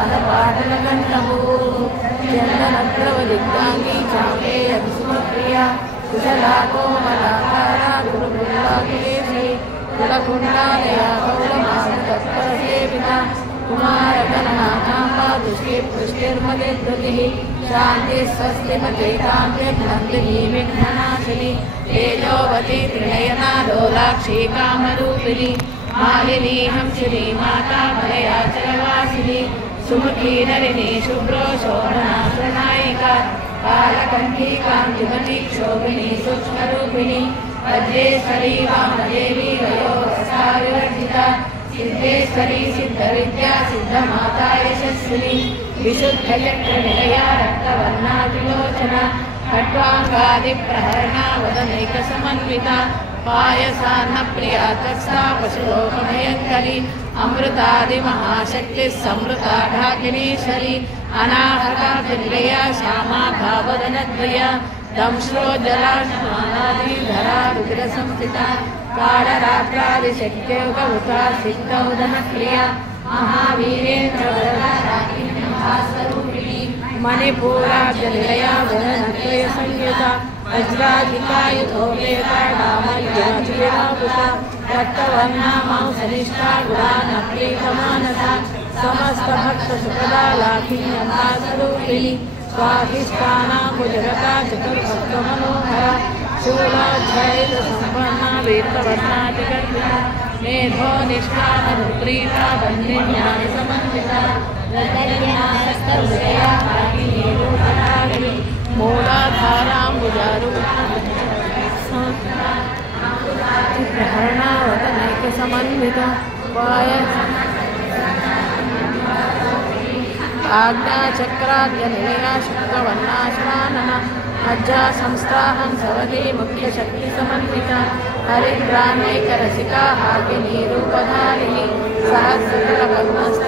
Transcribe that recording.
मनपाटलकण्ठभू चन्दनद्रवदिग्धाङ्गी चापेयविसुमप्रिया कुशलाकोमलाकारा गुरुकुल्लाकेशी कुलकुण्डालया कौलमानतत्परसेविता कुमारगणनाकाम्बा दुष्टिर्मदिर्धृतिः शान्तिः स्वस्तिमतीकान्त्यघ्नन्दिनी विघ्ननाशिनी तेजोवती त्रिनयना लोलाक्षी कामरूपिणी मालिनी हंसिनी माता भययाचलवासिनी सुमुखी नलिनी शुभ्रो शोभना प्रणायिका कालकण्ठी कान्तिमती क्षोभिनी सूक्ष्मरूपिणी वज्रेश्वरी वामदेवी वयोरसा विवर्जिता सिद्धेश्वरी सिद्धविद्या सिद्धमाता यशस्विनी विशुद्धचक्रनिलया रक्तवर्णातिलोचना खट्वाङ्गादिप्रहरणा वदनैकसमन्विता पायसान्नप्रिया तत्सा पशुलोकभयङ्करी अमृतादिमहाशक्तिः संवृता ढाकिनीश्वरी अनाहताभिनिलया श्यामा भावदनद्वया दंश्रोज्जलाशमानादिधरा रुद्रसंस्थिता कालरात्रादिशक्त्यौकवृता सिद्धौदनप्रिया महावीरेन्द्रवरदाकिन्यभास्वरूपिणी मणिपूराब्जनिलया वदनत्रयसंयुता वज्राधिकायुधोपेता रामय्याचिरापुता रक्तवर्णा मांसनिष्ठा गुणानप्रीतमानसा समस्तभक्तसुखदा लाखिन्यभास्वरूपिणी स्वाधिष्ठानाम्बुजगता चतुर्भक्तमनोहरा शूलाध्यायसम्पन्ना वीरवर्णातिगर्भिता मेधो निष्ठाननुप्रीता बन्धिन्यायसमन्विता रतन्यासस्तहृदया काकिनीरूपधारिणी मूलाधाराम्बुजारूपहरणावतनैकसमन्विता आज्ञाचक्राद्यनिलया शुक्रवर्णाश्वानना मज्जा संस्थाहं सवती मुख्यशक्तिसमन्विता हरिद्रानैकरसिका हाकिनी रूपधारिणी सहस्रकुलपद्मस्थ